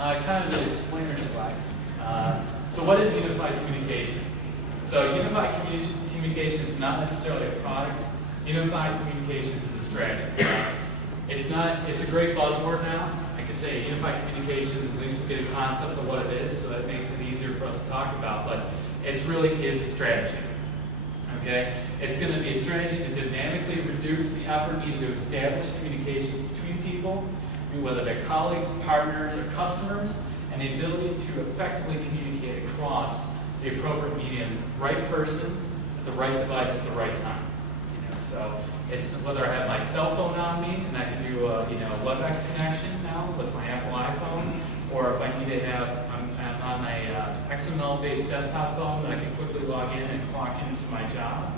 kind of an explainer slide. So what is unified communication? So unified communication is not necessarily a product. Unified communications is a strategy. It's a great buzzword now. I could say unified communications, at least we get a concept of what it is, so that makes it easier for us to talk about, but it really is a strategy. Okay? It's going to be a strategy to dynamically reduce the effort needed to establish communications between people, whether they're colleagues, partners, or customers, and the ability to effectively communicate across the appropriate medium, right person, at the right device, at the right time. So it's whether I have my cell phone on me and I can do a WebEx connection now with my Apple iPhone, or if I need to have I'm on my XML-based desktop phone that I can quickly log in and clock into my job,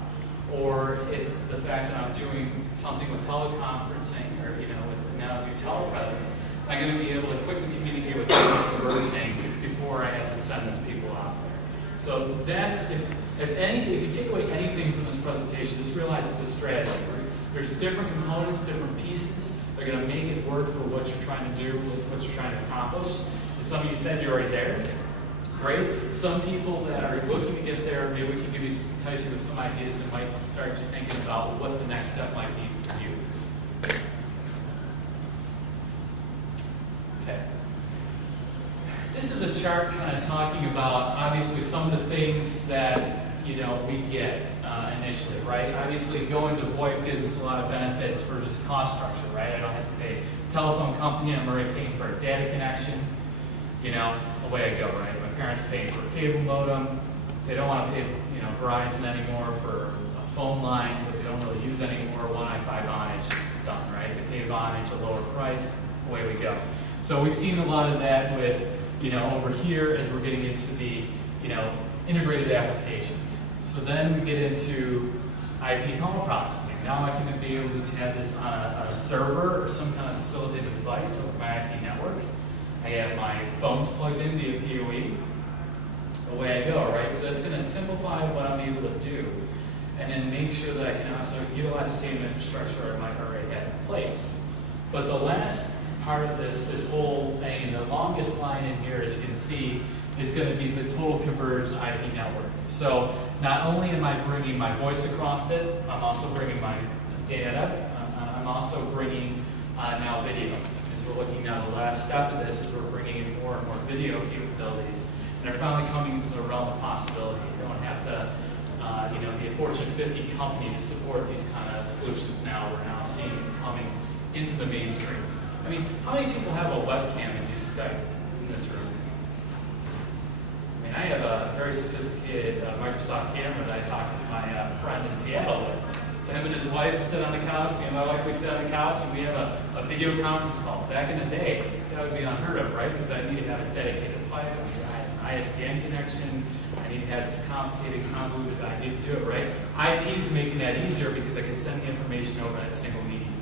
or it's the fact that I'm doing something with teleconferencing or with now new telepresence. I'm going to be able to quickly communicate with people converging before I have to send those people out there. So that's if you take away anything from this presentation, just realize it's a strategy. There's different components, different pieces. They're going to make it work for what you're trying to do, what you're trying to accomplish. And some of you said you're already there. Great. Some people that are looking to get there, maybe we can entice you with some ideas that might start you thinking about what the next step might be for you. Okay. This is a chart kind of talking about, obviously, some of the things that we get initially, right? Obviously, going to VoIP gives us a lot of benefits for just cost structure, right? I don't have to pay a telephone company. I'm already paying for a data connection. Away I go, right? My parents are paying for a cable modem. They don't want to pay, Verizon anymore for a phone line that they don't really use anymore. When I buy Vonage, done, right? They pay Vonage a lower price. Away we go. So we've seen a lot of that with, over here as we're getting into the, integrated applications. So then we get into IP call processing. Now I can be able to have this on a server or some kind of facilitated device over my IP network. I have my phones plugged in via PoE. Away I go, right? So that's going to simplify what I'm able to do, and then make sure that I can also utilize the same infrastructure I might already have in place. But the last part of this whole thing, the longest line in here, as you can see, is going to be the total converged IP network. So not only am I bringing my voice across it, I'm also bringing my data. I'm also bringing now video. As we're looking now, the last step of this is we're bringing in more and more video capabilities. And they're finally coming into the realm of possibility. You don't have to be a Fortune 50 company to support these kind of solutions now. We're now seeing them coming into the mainstream. I mean, how many people have a webcam and use Skype in this room? I have a very sophisticated Microsoft camera that I talked with my friend in Seattle with. So him and his wife sit on the couch, me and my wife, we sit on the couch, and we have a video conference call. Back in the day, that would be unheard of, right? Because I need to have a dedicated pipe, I need to have an ISDN connection, I need to have this complicated, convoluted idea to do it, right? IP is making that easier because I can send the information over that single medium,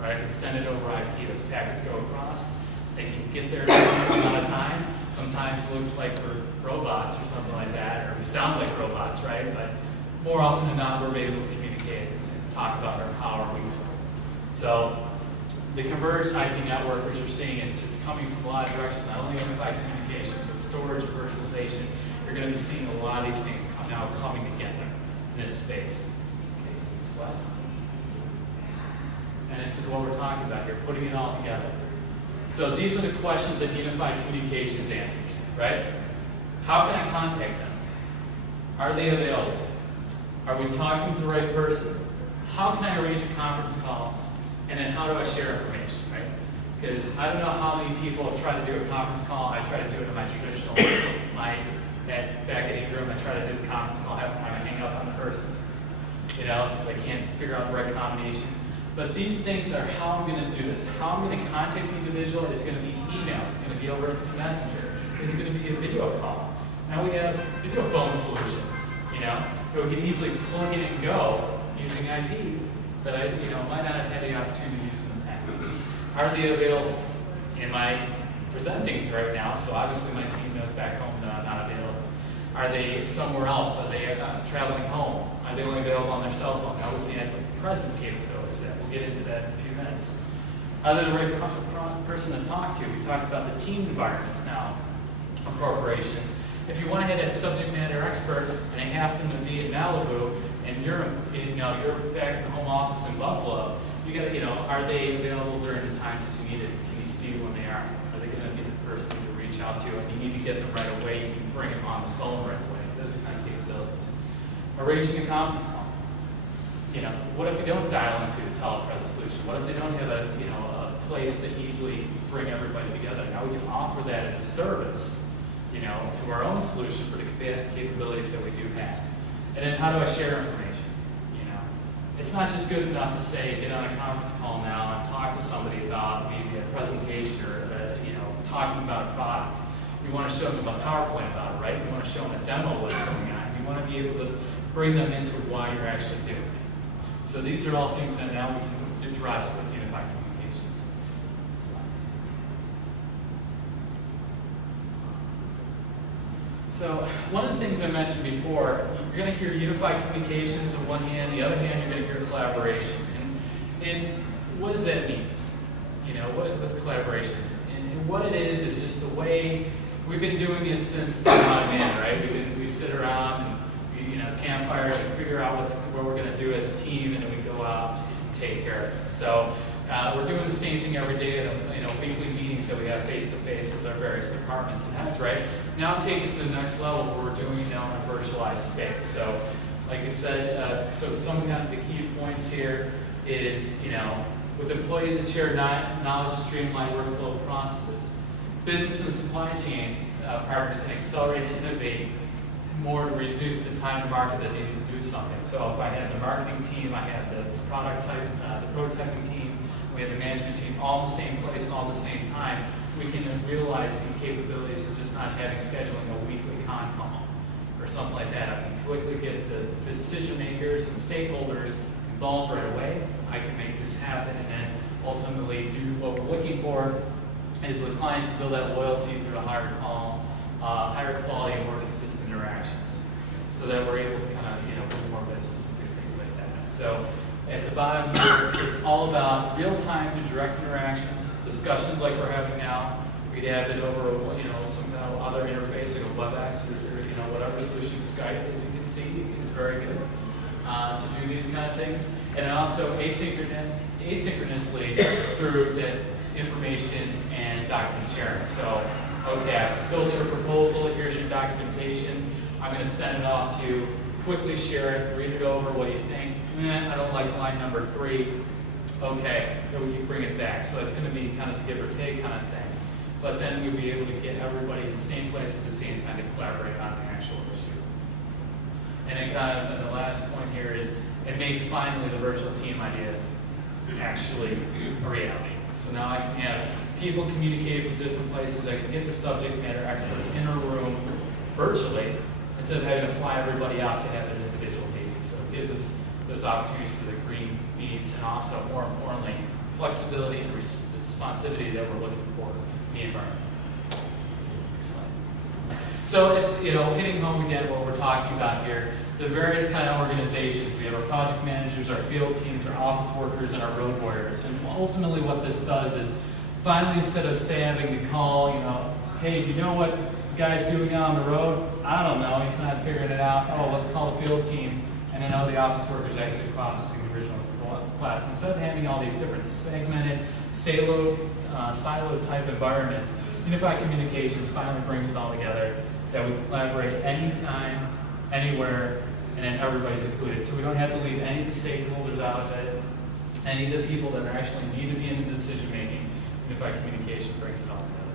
right? I can send it over IP, those packets go across. They can get there in a amount of time. Sometimes it looks like we're robots or something like that, or we sound like robots, right? But more often than not, we're able to communicate and talk about how are we useful. So the converged IP network, which you're seeing, it's coming from a lot of directions, not only unified communication, but storage and virtualization. You're going to be seeing a lot of these things now coming together in this space. Okay, next slide. And this is what we're talking about here, putting it all together. So these are the questions that unified communications answers, right? How can I contact them? Are they available? Are we talking to the right person? How can I arrange a conference call? And then how do I share information, right? Because I don't know how many people have tried to do a conference call. I try to do it in my traditional, back at Ingram, I try to do the conference call half the time. I hang up on the person, because I can't figure out the right combination. But these things are how I'm going to do this. How I'm going to contact the individual is going to be email. It's going to be over Instant Messenger. It's going to be a video call. Now we have video phone solutions, where we can easily plug in and go using IP that I might not have had the opportunity to use in the past. Are they available? Am I presenting right now? So obviously my team knows back home that I'm not available. Are they somewhere else? Are they traveling home? Are they only available on their cell phone? Now we can add presence capabilities to that. We'll get into that in a few minutes. Are they the right person to talk to? We talked about the team environments now for corporations. If you want to have that subject matter expert and they happen to be in Malibu and you're back in the home office in Buffalo, you got to, are they available during the times that you need it? Can you see when they are? Are they going to be the person to reach out to? And you need to get them right away. You can bring them on the phone right away. Those kind of capabilities. Arranging a conference call. What if we don't dial into a telepresence solution? What if they don't have a place to easily bring everybody together? Now we can offer that as a service, to our own solution for the capabilities that we do have. And then how do I share information? It's not just good enough to say, get on a conference call now and talk to somebody about maybe a presentation or, talking about a product. We want to show them a PowerPoint about it, right? We want to show them a demo of what's going on. We want to be able to bring them into why you're actually doing it. So these are all things that now we can address with unified communications. So one of the things I mentioned before, you're going to hear unified communications on one hand, the other hand you're going to hear collaboration. And what does that mean? What's collaboration? And what it is just the way we've been doing it since the dawn of man, right? We sit around and campfire and figure out what we're going to do as a team, and then we go out and take care of it. So we're doing the same thing every day at weekly meetings that we have face-to-face with our various departments and heads, right? Now take it to the next level where we're doing it now in a virtualized space. So like I said, so some of the key points here is, with employees that share knowledge of streamline workflow processes, business and supply chain partners can accelerate and innovate more to reduce the time to market that they need to do something. So if I have the marketing team, I have the product type, the prototyping team, we have the management team all in the same place, all at the same time, we can realize the capabilities of just not having scheduling a weekly con call or something like that. I can quickly get the decision makers and stakeholders involved right away. I can make this happen and then ultimately do what we're looking for is with clients to build that loyalty through a higher quality and more consistent interactions so that we're able to kind of, bring more business and do things like that. So at the bottom here, it's all about real-time to direct interactions, discussions like we're having now. We'd have it over, some kind of other interface like a WebEx or whatever solution, Skype, as you can see, is very good to do these kind of things. And also asynchronously through the information and document sharing. So, okay, I built your proposal, here's your documentation. I'm going to send it off to you, quickly share it, read it over, what do you think? I don't like line number 3. Okay, then we can bring it back. So it's going to be kind of give or take kind of thing. But then we'll be able to get everybody in the same place at the same time to collaborate on the actual issue. And then kind of the last point here is it makes finally the virtual team idea actually a reality. So now I can have people communicate from different places. I can get the subject matter experts in a room virtually instead of having to fly everybody out to have an individual meeting. So it gives us those opportunities for the green beans and also, more importantly, flexibility and responsivity that we're looking for in the environment. Excellent. So it's, hitting home again what we're talking about here. The various kind of organizations, we have our project managers, our field teams, our office workers, and our road warriors. And ultimately what this does is finally, instead of having to call, hey, do you know what the guy's doing out on the road? I don't know, he's not figuring it out. Oh, let's call the field team. And then the office workers actually processing the original class. Instead of having all these different segmented, siloed type environments, unified communications finally brings it all together that we can collaborate anytime, anywhere, and then everybody's included. So we don't have to leave any of the stakeholders out of it, any of the people that actually need to be in the decision making. Unified communication brings it all together.